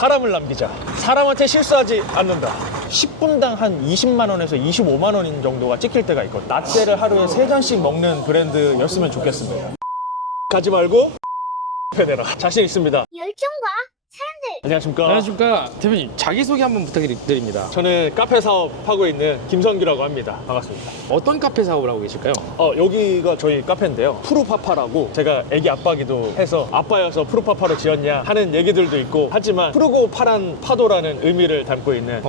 사람을 남기자. 사람한테 실수하지 않는다. 10분당 한 20만 원에서 25만 원인 정도가 찍힐 때가 있거든요. 라떼를 하루에 3잔씩 먹는 브랜드였으면 좋겠습니다. 가지 말고 내라. 자신 있습니다. 열정과 사람들. 안녕하십니까. 안녕하십니까. 대표님, 자기소개 한번 부탁드립니다. 저는 카페 사업하고 있는 김성규라고 합니다. 반갑습니다. 어떤 카페 사업을 하고 계실까요? 여기가 저희 카페인데요. 푸르파파라고, 제가 애기 아빠기도 해서 아빠여서 푸르파파로 지었냐 하는 얘기들도 있고 하지만 푸르고 파란 파도라는 의미를 담고 있는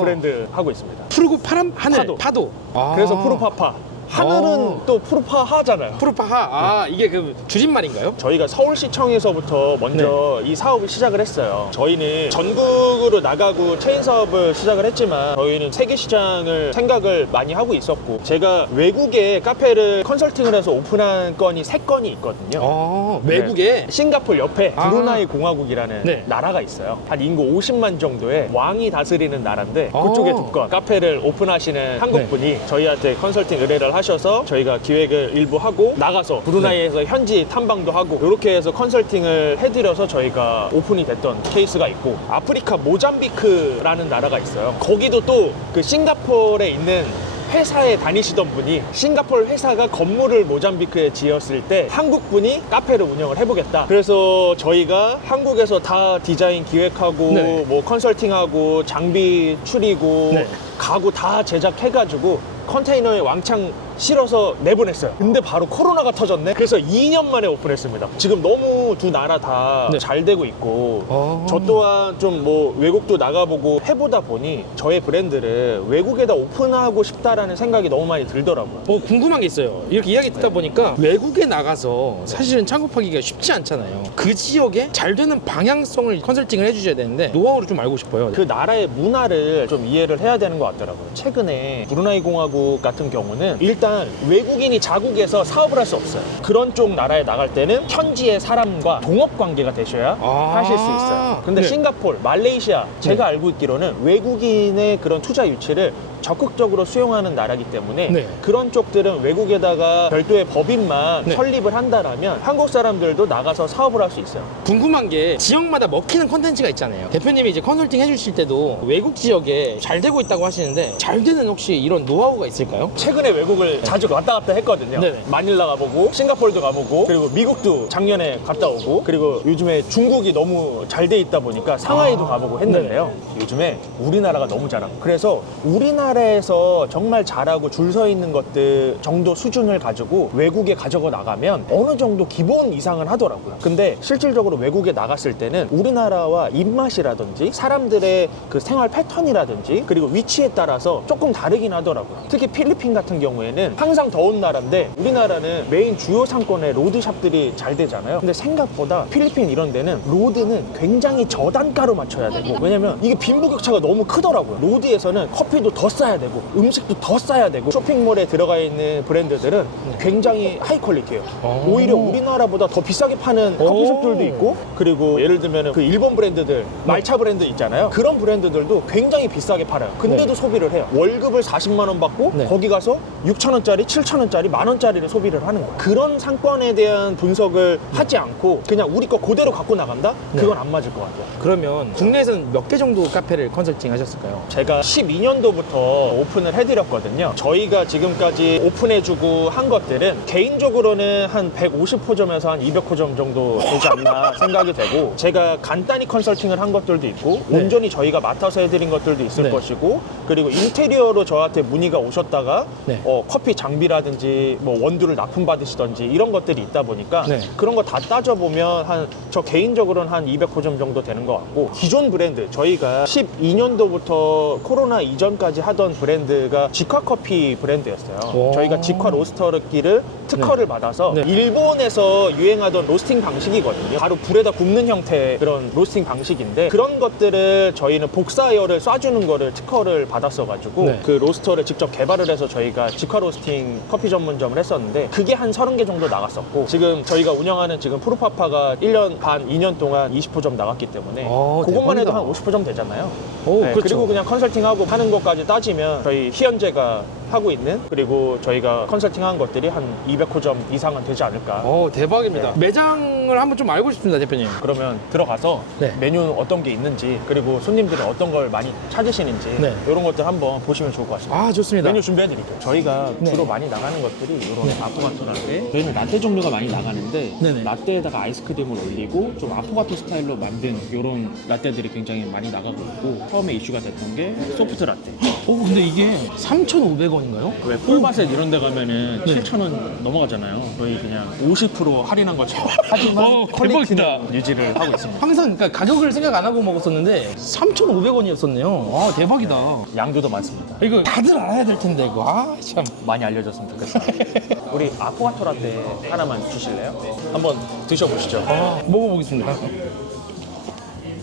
브랜드 하고 있습니다. 푸르고 파란 하늘, 파도. 아. 그래서 푸르파파. 하늘은 또 푸르파하잖아요. 푸르파하. 이게 그 줄임말인가요? 저희가 서울시청에서부터 먼저 이 사업을 시작을 했어요. 저희는 전국으로 나가고 체인 사업을 시작을 했지만 저희는 세계 시장을 생각을 많이 하고 있었고, 제가 외국에 카페를 컨설팅을 해서 오픈한 건이 3건이 있거든요. 외국에? 네. 싱가포르 옆에 브루나이 공화국이라는 나라가 있어요. 한 인구 50만 정도의 왕이 다스리는 나라인데 그쪽에 2건 카페를 오픈하시는 한국분이 저희한테 컨설팅 의뢰를 하셔서 저희가 기획을 일부 하고 나가서 브루나이에서 현지 탐방도 하고 이렇게 해서 컨설팅을 해드려서 저희가 오픈이 됐던 케이스가 있고, 아프리카 모잠비크라는 나라가 있어요. 거기도 또 그 싱가포르에 있는 회사에 다니시던 분이 싱가포르 회사가 건물을 모잠비크에 지었을 때 한국 분이 카페를 운영을 해보겠다. 그래서 저희가 한국에서 다 디자인 기획하고 뭐 컨설팅하고 장비 추리고 가구 다 제작해가지고 컨테이너에 왕창 실어서 내보냈어요. 근데 바로 코로나가 터졌네. 그래서 2년 만에 오픈했습니다. 지금 너무 두 나라 다 잘 되고 있고 저 또한 좀 뭐 외국도 나가보고 해보다 보니 저의 브랜드를 외국에다 오픈하고 싶다라는 생각이 너무 많이 들더라고요. 궁금한 게 있어요. 이렇게 이야기 듣다 보니까 외국에 나가서 사실은 창업하기가 쉽지 않잖아요. 그 지역에 잘 되는 방향성을 컨설팅을 해주셔야 되는데 노하우를 좀 알고 싶어요. 그 나라의 문화를 좀 이해를 해야 되는 것 같더라고요. 최근에 브루나이 공화국 같은 경우는 일단 외국인이 자국에서 사업을 할 수 없어요. 그런 쪽 나라에 나갈 때는 현지의 사람과 동업 관계가 되셔야 하실 수 있어요. 근데 싱가포르, 말레이시아, 제가 알고 있기로는 외국인의 그런 투자 유치를 적극적으로 수용하는 나라이기 때문에 그런 쪽들은 외국에다가 별도의 법인만 설립을 한다라면 한국 사람들도 나가서 사업을 할 수 있어요. 궁금한 게 지역마다 먹히는 컨텐츠가 있잖아요. 대표님이 이제 컨설팅 해주실 때도 외국 지역에 잘 되고 있다고 하시는데 잘 되는 혹시 이런 노하우가 있을까요? 최근에 외국을 자주 왔다 갔다 했거든요. 마닐라 가보고 싱가포르도 가보고 그리고 미국도 작년에 갔다 오고 그리고 요즘에 중국이 너무 잘 돼 있다 보니까 상하이도 가보고 했는데요. 요즘에 우리나라가 너무 잘하고, 그래서 우리나라에서 정말 잘하고 줄 서 있는 것들 정도 수준을 가지고 외국에 가져가 나가면 어느 정도 기본 이상은 하더라고요. 근데 실질적으로 외국에 나갔을 때는 우리나라와 입맛이라든지 사람들의 그 생활 패턴이라든지 그리고 위치에 따라서 조금 다르긴 하더라고요. 특히 필리핀 같은 경우에는 항상 더운 나라인데 우리나라는 메인 주요 상권에 로드샵들이 잘 되잖아요. 근데 생각보다 필리핀 이런 데는 로드는 굉장히 저단가로 맞춰야 되고, 왜냐면 이게 빈부격차가 너무 크더라고요. 로드에서는 커피도 더 싸야 되고 음식도 더 싸야 되고, 쇼핑몰에 들어가 있는 브랜드들은 굉장히 하이 퀄리티예요. 오히려 우리나라보다 더 비싸게 파는 커피숍들도 있고, 그리고 예를 들면 그 일본 브랜드들 말차 브랜드 있잖아요. 그런 브랜드들도 굉장히 비싸게 팔아요. 근데도 소비를 해요. 월급을 40만 원 받고 거기 가서 6천 원짜리, 7천 원짜리, 만 원짜리를 소비를 하는 거예요. 그런 상권에 대한 분석을 하지 않고 그냥 우리 거 그대로 갖고 나간다? 그건 안 맞을 것 같아요. 그러면 국내에서는 몇 개 정도 카페를 컨설팅 하셨을까요? 제가 12년도부터 오픈을 해드렸거든요. 저희가 지금까지 오픈해주고 한 것들은 개인적으로는 한 150호점에서 한 200호점 정도 되지 않나 생각이 되고, 제가 간단히 컨설팅을 한 것들도 있고 온전히 저희가 맡아서 해드린 것들도 있을 것이고, 그리고 인테리어로 저한테 문의가 오셨다가 커피 장비라든지 뭐 원두를 납품받으시던지 이런 것들이 있다 보니까 그런 거 다 따져보면 저 개인적으로는 한 200호점 정도 되는 것 같고, 기존 브랜드 저희가 12년도부터 코로나 이전까지 하던 브랜드가 직화커피 브랜드였어요. 저희가 직화 로스터기를 특허를 받아서 일본에서 유행하던 로스팅 방식이거든요. 바로 불에다 굽는 형태의 그런 로스팅 방식인데, 그런 것들을 저희는 복사열을 쏴주는 거를 특허를 받았어가지고 그 로스터를 직접 개발을 해서 저희가 직화 로스팅 커피 전문점을 했었는데, 그게 한 30개 정도 나갔었고, 지금 저희가 운영하는 지금 푸르파파가 1년 반, 2년 동안 20호점 나갔기 때문에 그것만 해도 한 50호점 되잖아요. 그렇죠. 그리고 그냥 컨설팅하고 하는 것까지 따지면 저희 희연제가 하고 있는, 그리고 저희가 컨설팅한 것들이 한 200호점 이상은 되지 않을까. 대박입니다. 네. 매장을 한번 좀 알고 싶습니다, 대표님. 그러면 들어가서 네. 메뉴 어떤 게 있는지, 그리고 손님들은 어떤 걸 많이 찾으시는지 네. 이런 것들 한번 보시면 좋을 것 같습니다. 좋습니다. 메뉴 준비해드릴게요. 저희가 네. 주로 많이 나가는 것들이 이런 아포가토 라떼. 저희는 라떼 종류가 많이 나가는데 네네. 라떼에다가 아이스크림을 올리고 좀 아포가토 스타일로 만든 이런 라떼들이 굉장히 많이 나가고 있고, 처음에 이슈가 됐던 게 소프트 라떼. 근데 이게 3,500원인가요? 왜 폴바셋 이런 데 가면은 7,000원 넘어가잖아요. 저희 그냥 50% 할인한 것처럼. 하지만 퀄리티는 대박이다. 유지를 하고 있습니다. 항상 그러니까 가격을 생각 안 하고 먹었었는데 3,500원이었었네요. 대박이다. 양도 많습니다. 이거 다들 알아야 될 텐데 이거. 참. 많이 알려줬으면 좋겠어요. 우리 아포가토 라떼 하나만 주실래요? 한번 드셔보시죠. 먹어보겠습니다.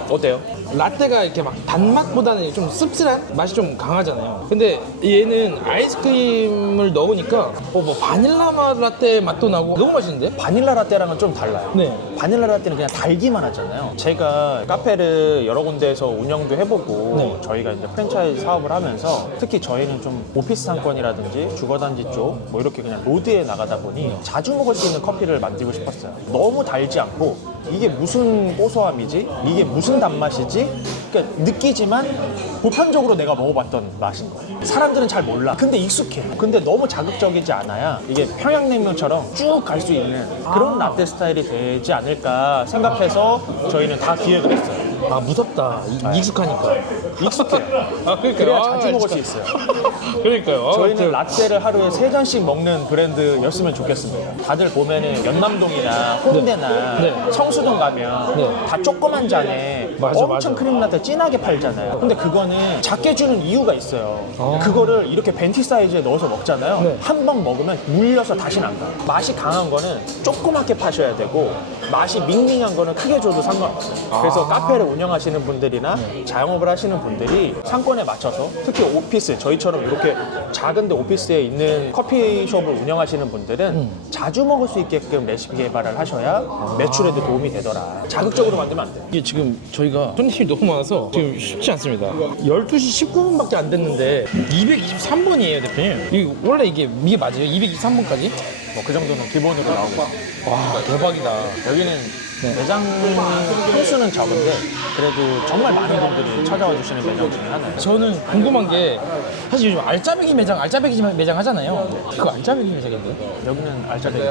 어때요? 라떼가 이렇게 막 단맛보다는 좀 씁쓸한 맛이 좀 강하잖아요. 근데 얘는 아이스크림을 넣으니까 뭐 바닐라 맛 라떼 맛도 나고 너무 맛있는데? 바닐라 라떼랑은 좀 달라요. 네. 바닐라 라떼는 그냥 달기만 하잖아요. 제가 카페를 여러 군데에서 운영도 해보고 네. 저희가 이제 프랜차이즈 사업을 하면서 특히 저희는 좀 오피스 상권이라든지 주거단지 쪽 뭐 이렇게 그냥 로드에 나가다 보니 자주 먹을 수 있는 커피를 만들고 싶었어요. 너무 달지 않고 이게 무슨 고소함이지? 이게 무슨 단맛이지? 그러니까 느끼지만 보편적으로 내가 먹어봤던 맛인 거예요. 사람들은 잘 몰라. 근데 익숙해. 근데 너무 자극적이지 않아야 이게 평양냉면처럼 쭉 갈 수 있는 그런 라떼 스타일이 되지 않을까 생각해서 저희는 다 기획을 했어요. 무섭다. 익숙하니까. 익숙해. 그러니까요. 그래야 자주 먹을 수 있어요. 그러니까요. 저희는 라떼를 하루에 3잔씩 먹는 브랜드였으면 좋겠습니다. 다들 보면은 연남동이나 홍대나 네. 성수동 가면 네. 다 조그만 잔에 맞아, 엄청 맞아. 크림 라떼 진하게 팔잖아요. 근데 그거는 작게 주는 이유가 있어요. 그거를 이렇게 벤티 사이즈에 넣어서 먹잖아요. 네. 한 번 먹으면 물려서 다시는 안 가요. 맛이 강한 거는 조그맣게 파셔야 되고, 맛이 밍밍한 거는 크게 줘도 상관없어요. 그래서 카페를 운영하시는 분들이나 자영업을 하시는 분들이 상권에 맞춰서, 특히 오피스, 저희처럼 이렇게 작은데 오피스에 있는 커피숍을 운영하시는 분들은 자주 먹을 수 있게끔 레시피 개발을 하셔야 매출에도 도움이 되더라. 자극적으로 만들면 안 돼요. 이게 지금 저희가 손님이 너무 많아서 지금 쉽지 않습니다. 12시 19분밖에 안 됐는데 223번이에요, 대표님. 이거 원래 이게 맞아요? 223번까지? 뭐 그 정도는 기본으로 나오고. 와, 대박이다. 여기는 매장 횟수는 적은데 그래도 정말 많은 분들이 찾아와 주시는 매장 중에 하나예요. 저는 궁금한 게 사실 요즘 알짜배기 매장 하잖아요. 그거 알짜배기 매장인데? 여기는 알짜배기.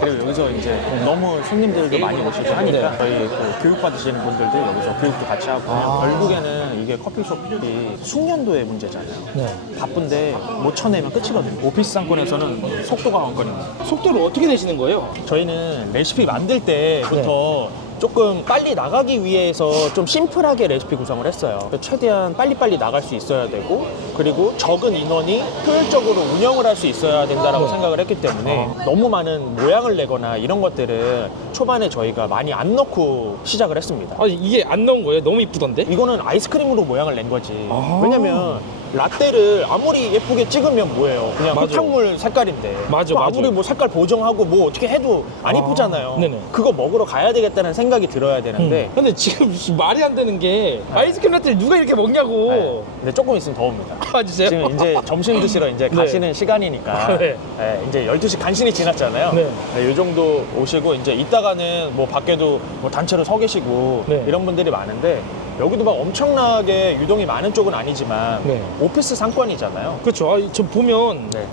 그리고 여기서 이제 너무 손님들도 많이 오시고 하니까 저희 그 교육 받으시는 분들도 여기서 교육도 같이 하고, 그냥 결국에는 이게 커피숍이 숙련도의 문제잖아요. 네. 바쁜데 못 쳐내면 끝이거든요. 오피스 상권에서는 속도가 관건입니다. 속도를 어떻게 내시는 거예요? 저희는 레시피 만들 때부터 조금 빨리 나가기 위해서 좀 심플하게 레시피 구성을 했어요. 최대한 빨리빨리 나갈 수 있어야 되고, 그리고 적은 인원이 효율적으로 운영을 할 수 있어야 된다라고 생각을 했기 때문에 너무 많은 모양을 내거나 이런 것들은 초반에 저희가 많이 안 넣고 시작을 했습니다. 이게 안 나온 거예요? 너무 이쁘던데? 이거는 아이스크림으로 모양을 낸 거지. 왜냐면 라떼를 아무리 예쁘게 찍으면 뭐예요? 그냥 맞아. 흙탕물 색깔인데. 맞아, 또 맞아. 아무리 뭐 색깔 보정하고 뭐 어떻게 해도 안 이쁘잖아요. 네네. 그거 먹으러 가야 되겠다는 생각이 들어야 되는데. 근데 지금 말이 안 되는 게 아이스크림 라떼를 누가 이렇게 먹냐고. 네. 근데 조금 있으면 더 옵니다. 진짜요? 지금 이제 점심 드시러 이제 네. 가시는 시간이니까 네. 네, 이제 12시 간신히 지났잖아요. 네. 네, 이 정도 오시고 이제 이따가는 뭐 밖에도 뭐 단체로 서 계시고 네. 이런 분들이 많은데, 여기도 막 엄청나게 유동이 많은 쪽은 아니지만 네. 오피스 상권이잖아요. 그렇죠. 저 보면 네.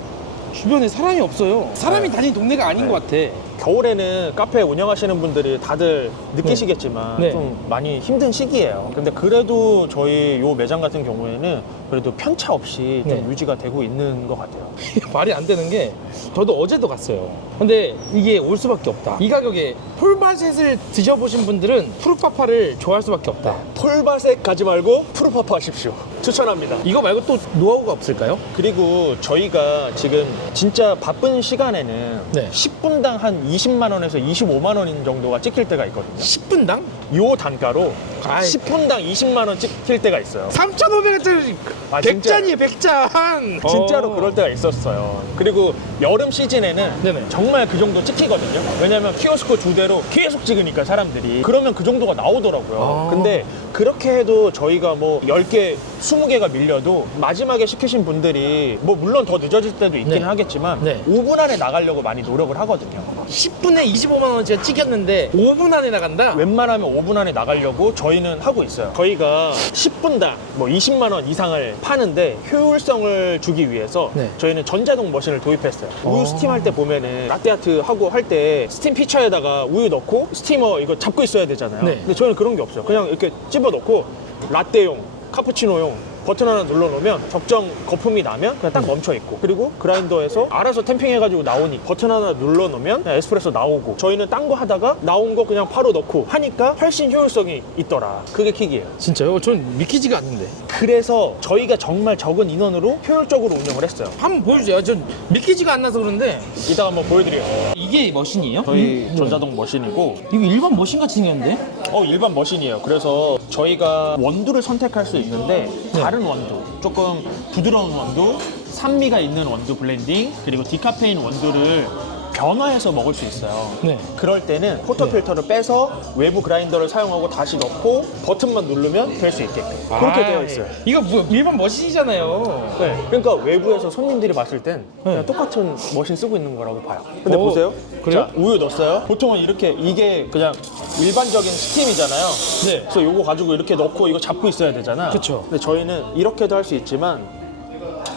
주변에 사람이 없어요. 사람이 다니는 동네가 아닌 것 같아. 겨울에는 카페 운영하시는 분들이 다들 느끼시겠지만 네. 좀 많이 힘든 시기예요. 근데 그래도 저희 요 매장 같은 경우에는 그래도 편차 없이 좀 네. 유지가 되고 있는 것 같아요. 말이 안 되는 게 저도 어제도 갔어요. 근데 이게 올 수밖에 없다. 이 가격에 폴바셋을 드셔보신 분들은 푸르파파를 좋아할 수밖에 없다. 폴바색 가지 말고 푸르파파 하십시오. 추천합니다. 이거 말고 또 노하우가 없을까요? 그리고 저희가 지금 진짜 바쁜 시간에는 네. 10분당 한 20만 원에서 25만 원 정도가 찍힐 때가 있거든요. 10분당? 요 단가로 아이. 10분당 20만 원 찍힐 때가 있어요. 3,500원짜리 아, 진짜. 100잔이에요, 100잔. 진짜로 그럴 때가 있었어요. 그리고 여름 시즌에는 네네. 정말 그 정도 찍히거든요. 왜냐면 키오스크 두 대로 계속 찍으니까 사람들이. 그러면 그 정도가 나오더라고요. 아. 근데 그렇게 해도 저희가 뭐 10개, 20개가 밀려도 마지막에 시키신 분들이 뭐 물론 더 늦어질 때도 있긴 네. 하겠지만 네. 5분 안에 나가려고 많이 노력을 하거든요. 10분에 25만 원어치가 찍혔는데 5분 안에 나간다? 웬만하면 5분 안에 나가려고 저희는 하고 있어요. 저희가 10분당 뭐 20만 원 이상을 파는데 효율성을 주기 위해서 네. 저희는 전자동 머신을 도입했어요. 우유 스팀할 때 보면은 라떼아트 하고 할 때 스팀 피처에다가 우유 넣고 스티머 이거 잡고 있어야 되잖아요. 네. 근데 저희는 그런 게 없어요. 그냥 이렇게 집어 넣고 라떼용, 카푸치노용 버튼 하나 눌러놓으면 적정 거품이 나면 그냥 딱 멈춰 있고, 그리고 그라인더에서 알아서 템핑해가지고 나오니 버튼 하나 눌러놓으면 그냥 에스프레소 나오고, 저희는 딴 거 하다가 나온 거 그냥 바로 넣고 하니까 훨씬 효율성이 있더라. 그게 킥이에요. 진짜요? 전 믿기지가 않는데. 그래서 저희가 정말 적은 인원으로 효율적으로 운영을 했어요. 한번 보여주세요. 전 믿기지가 않나서 그런데. 이따가 한번 보여드려요. 이게 머신이에요? 저희 전자동 머신이고, 이거 일반 머신 같이 생겼는데? 일반 머신이에요. 그래서 저희가 원두를 선택할 수 있는데 다른 원두, 조금 부드러운 원두, 산미가 있는 원두 블렌딩, 그리고 디카페인 원두를 변화해서 먹을 수 있어요. 네. 그럴 때는 포터필터를 빼서 외부 그라인더를 사용하고 다시 넣고 버튼만 누르면 될 수 있게끔 그렇게 되어 있어요. 이거 뭐 일반 머신이잖아요. 네. 그러니까 외부에서 손님들이 봤을 땐 그냥 똑같은 머신 쓰고 있는 거라고 봐요. 근데 오, 보세요. 그래요? 자, 우유 넣었어요. 보통은 이렇게, 이게 그냥 일반적인 스팀이잖아요. 네. 그래서 요거 가지고 이렇게 넣고 이거 잡고 있어야 되잖아. 그쵸. 근데 저희는 이렇게도 할 수 있지만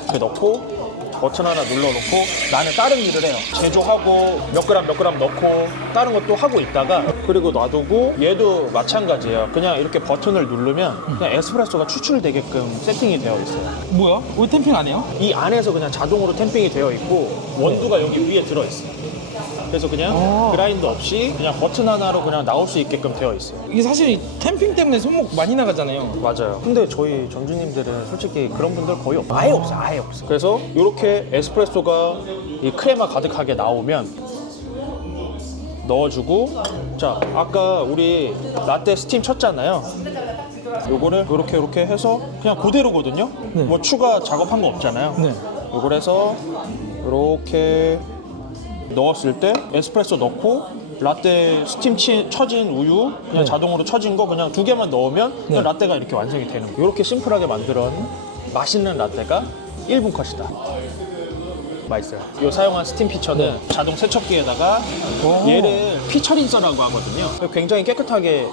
이렇게 넣고 버튼 하나 눌러놓고 나는 다른 일을 해요. 제조하고 몇 그램 넣고 다른 것도 하고 있다가, 그리고 놔두고 얘도 마찬가지예요. 그냥 이렇게 버튼을 누르면 그냥 에스프레소가 추출되게끔 세팅이 되어 있어요. 뭐야? 왜 템핑 안 해요? 이 안에서 그냥 자동으로 템핑이 되어 있고 원두가 여기 위에 들어있어요. 그래서 그냥 그라인더 없이 그냥 버튼 하나로 그냥 나올 수 있게끔 되어 있어요. 이게 사실 이 템핑 때문에 손목 많이 나가잖아요. 맞아요. 근데 저희 전주님들은 솔직히 그런 분들 거의 없어요. 아예 없어요. 아예 없어요. 그래서 이렇게 에스프레소가 이 크레마 가득하게 나오면 넣어주고, 자, 아까 우리 라떼 스팀 쳤잖아요. 요거를 이렇게 해서 그냥 그대로거든요. 네. 뭐 추가 작업한 거 없잖아요. 네. 요걸 해서 이렇게 넣었을 때 에스프레소 넣고 라떼 스팀 쳐진 우유 그냥 네. 자동으로 쳐진 거 그냥 2개만 넣으면 그냥 네. 라떼가 이렇게 완성이 되는 거예요. 이렇게 심플하게 만들어 맛있는 라떼가 1분 컷이다. 맛있어요. 이 사용한 스팀 피처는 자동 세척기에다가 얘를 피처 린서라고 하거든요. 굉장히 깨끗하게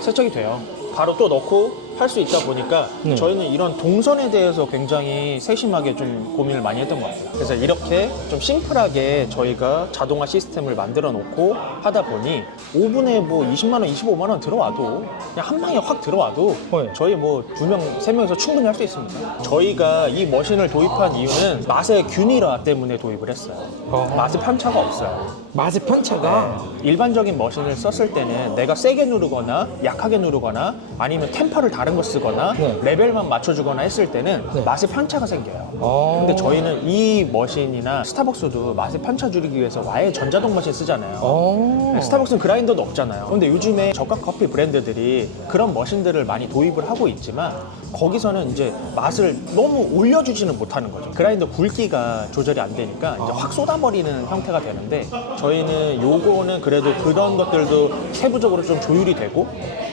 세척이 돼요. 바로 또 넣고 할 수 있다 보니까 저희는 이런 동선에 대해서 굉장히 세심하게 좀 고민을 많이 했던 것 같아요. 그래서 이렇게 좀 심플하게 저희가 자동화 시스템을 만들어 놓고 하다 보니 5분에 뭐 20만 원, 25만 원 들어와도 그냥 한 방에 확 들어와도 네. 저희 뭐 2명, 3명에서 충분히 할 수 있습니다. 저희가 이 머신을 도입한 이유는 맛의 균일화 때문에 도입을 했어요. 맛의 편차가 없어요. 맛의 편차가. 일반적인 머신을 썼을 때는 내가 세게 누르거나 약하게 누르거나 아니면 템퍼를 다른 거 쓰거나 네. 레벨만 맞춰주거나 했을 때는 네. 맛의 편차가 생겨요. 근데 저희는 이 머신이나 스타벅스도 맛의 편차 줄이기 위해서 아예 전자동 머신 쓰잖아요. 스타벅스는 그라인더도 없잖아요. 근데 요즘에 저가 커피 브랜드들이 그런 머신들을 많이 도입을 하고 있지만 거기서는 이제 맛을 너무 올려주지는 못하는 거죠. 그라인더 굵기가 조절이 안 되니까 이제 확 쏟아버리는 형태가 되는데, 저희는 요거는 그래도 그런 것들도 세부적으로 좀 조율이 되고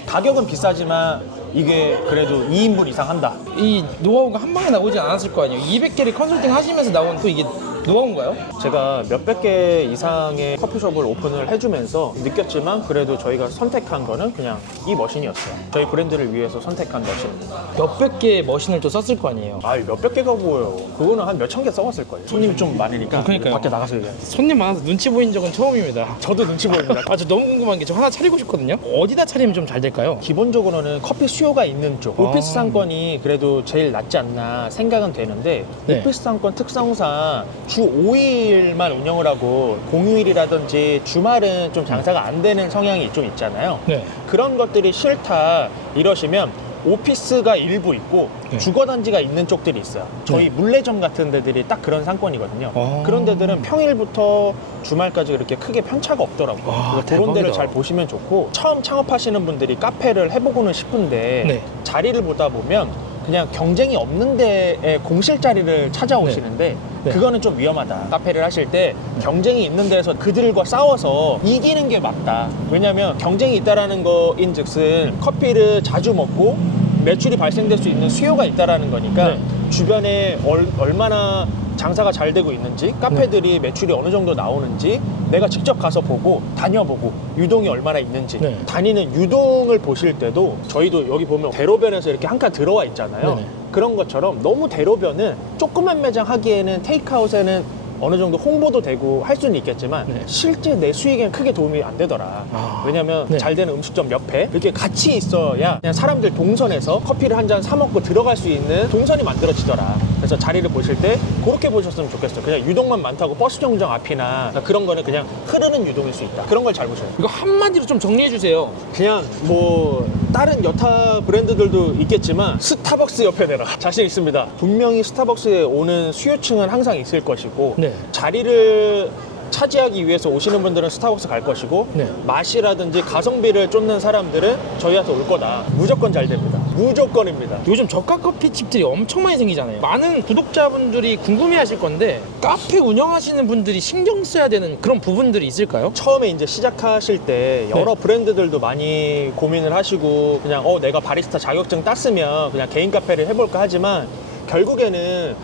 가격은 비싸지만 이게 그래도 2인분 이상 한다. 이 노하우가 한 방에 나오지 않았을 거 아니에요. 200개를 컨설팅 하시면서 나온 또 이게 노하우인가요? 제가 몇백 개 이상의 커피숍을 오픈을 해주면서 느꼈지만 그래도 저희가 선택한 거는 그냥 이 머신이었어요. 저희 브랜드를 위해서 선택한 머신입니다. 몇백 개의 머신을 또 썼을 거 아니에요. 몇백 개가 뭐예요. 그거는 한 몇천 개 써봤을 거예요. 손님이 좀 많으니까 그러니까요. 밖에 나가서 얘기해요. 손님 많아서 눈치 보인 적은 처음입니다. 저도 눈치 보입니다. 저 너무 궁금한 게 저 하나 차리고 싶거든요. 어디다 차리면 좀 잘 될까요? 기본적으로는 커피 수요가 있는 쪽, 오피스 상권이 그래도 제일 낫지 않나 생각은 되는데, 네. 오피스 상권 특성상 주 5일만 운영을 하고 공휴일이라든지 주말은 좀 장사가 안 되는 성향이 좀 있잖아요. 네. 그런 것들이 싫다 이러시면 오피스가 일부 있고 주거단지가 있는 쪽들이 있어요. 저희 물레점 같은 데들이 딱 그런 상권이거든요. 그런 데들은 평일부터 주말까지 그렇게 크게 편차가 없더라고요. 그래서 그런 데를 대박이다. 잘 보시면 좋고, 처음 창업하시는 분들이 카페를 해보고는 싶은데 네. 자리를 보다 보면 그냥 경쟁이 없는 데에 공실 자리를 찾아오시는데 네. 그거는 좀 위험하다. 카페를 하실 때 경쟁이 있는 데에서 그들과 싸워서 이기는 게 맞다. 왜냐면 경쟁이 있다라는 거인 즉슨 커피를 자주 먹고 매출이 발생될 수 있는 수요가 있다라는 거니까 네. 주변에 얼마나 장사가 잘 되고 있는지, 카페들이 매출이 어느 정도 나오는지 내가 직접 가서 보고 다녀보고 유동이 얼마나 있는지 네. 다니는 유동을 보실 때도 저희도 여기 보면 대로변에서 이렇게 한 칸 들어와 있잖아요. 네네. 그런 것처럼 너무 대로변은 조그만 매장 하기에는 테이크아웃에는 어느 정도 홍보도 되고 할 수는 있겠지만 네. 실제 내 수익에는 크게 도움이 안 되더라. 아. 왜냐면 네. 잘 되는 음식점 옆에 이렇게 같이 있어야 그냥 사람들 동선에서 커피를 한 잔 사 먹고 들어갈 수 있는 동선이 만들어지더라. 그래서 자리를 보실 때 그렇게 보셨으면 좋겠어요. 그냥 유동만 많다고 버스 정류장 앞이나 그런 거는 그냥 흐르는 유동일 수 있다. 그런 걸 잘 보셔요. 이거 한마디로 좀 정리해 주세요. 그냥 뭐 다른 여타 브랜드들도 있겠지만 스타벅스 옆에 대라. 자신 있습니다. 분명히 스타벅스에 오는 수요층은 항상 있을 것이고 네. 자리를 차지하기 위해서 오시는 분들은 스타벅스 갈 것이고 네. 맛이라든지 가성비를 쫓는 사람들은 저희한테 올 거다. 무조건 잘 됩니다. 무조건입니다. 요즘 저가 커피집들이 엄청 많이 생기잖아요. 많은 구독자분들이 궁금해하실 건데 카페 운영하시는 분들이 신경 써야 되는 그런 부분들이 있을까요? 처음에 이제 시작하실 때 여러 브랜드들도 많이 고민을 하시고 그냥 내가 바리스타 자격증 땄으면 그냥 개인 카페를 해볼까 하지만 결국에는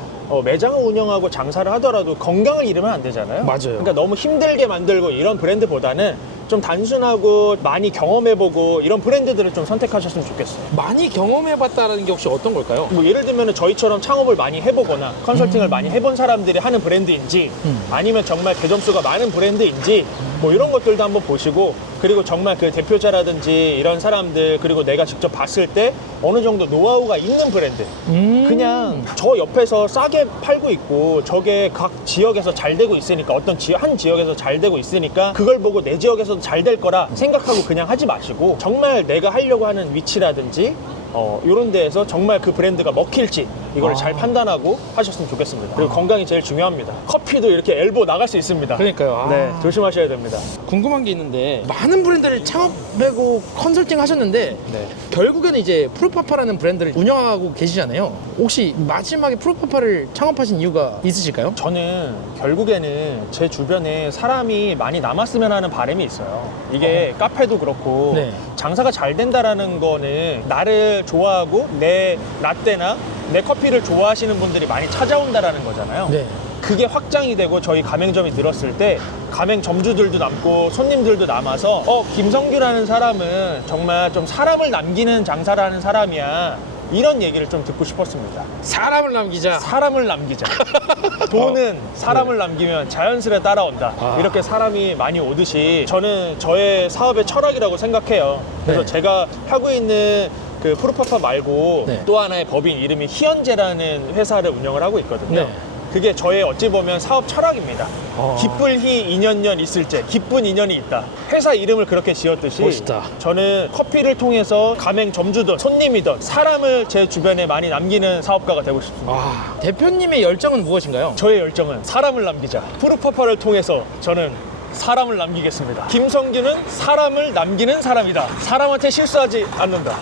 매장을 운영하고 장사를 하더라도 건강을 잃으면 안 되잖아요. 맞아요. 그러니까 너무 힘들게 만들고 이런 브랜드보다는 좀 단순하고 많이 경험해보고 이런 브랜드들을 좀 선택하셨으면 좋겠어요. 많이 경험해봤다는 게 혹시 어떤 걸까요? 뭐 예를 들면 저희처럼 창업을 많이 해보거나 컨설팅을 많이 해본 사람들이 하는 브랜드인지 아니면 정말 개점수가 많은 브랜드인지 뭐 이런 것들도 한번 보시고 그리고 정말 그 대표자라든지 이런 사람들 그리고 내가 직접 봤을 때 어느 정도 노하우가 있는 브랜드 그냥 저 옆에서 싸게 팔고 있고 저게 각 지역에서 잘 되고 있으니까 한 지역에서 잘 되고 있으니까 그걸 보고 내 지역에서도 잘 될 거라 생각하고 그냥 하지 마시고 정말 내가 하려고 하는 위치라든지 이런 데에서 정말 그 브랜드가 먹힐지 이걸 잘 판단하고 하셨으면 좋겠습니다. 그리고 건강이 제일 중요합니다. 커피도 이렇게 엘보 나갈 수 있습니다. 그러니까요. 네, 조심하셔야 됩니다. 궁금한 게 있는데 많은 브랜드를 창업하고 컨설팅 하셨는데 네. 결국에는 이제 프로파파라는 브랜드를 운영하고 계시잖아요. 혹시 마지막에 프로파파를 창업하신 이유가 있으실까요? 저는 결국에는 제 주변에 사람이 많이 남았으면 하는 바람이 있어요. 이게 카페도 그렇고 네. 장사가 잘 된다라는 거는 나를 좋아하고 내 라떼나 내 커피를 좋아하시는 분들이 많이 찾아온다라는 거잖아요. 네. 그게 확장이 되고 저희 가맹점이 늘었을 때 가맹점주들도 남고 손님들도 남아서 김성규라는 사람은 정말 좀 사람을 남기는 장사를 하는 사람이야. 이런 얘기를 좀 듣고 싶었습니다. 사람을 남기자. 사람을 남기자. 돈은 사람을 남기면 자연스레 따라온다. 이렇게 사람이 많이 오듯이 저는 저의 사업의 철학이라고 생각해요. 그래서 네. 제가 하고 있는 그 프로파파 말고 네. 또 하나의 법인 이름이 희연제라는 회사를 운영을 하고 있거든요. 네. 그게 저의 어찌 보면 사업 철학입니다. 기쁠 희 인연년 있을제, 기쁜 인연이 있다. 회사 이름을 그렇게 지었듯이 멋있다. 저는 커피를 통해서 가맹 점주든 손님이든 사람을 제 주변에 많이 남기는 사업가가 되고 싶습니다. 대표님의 열정은 무엇인가요? 저의 열정은 사람을 남기자. 프로파파를 통해서 저는 사람을 남기겠습니다. 김성규는 사람을 남기는 사람이다. 사람한테 실수하지 않는다.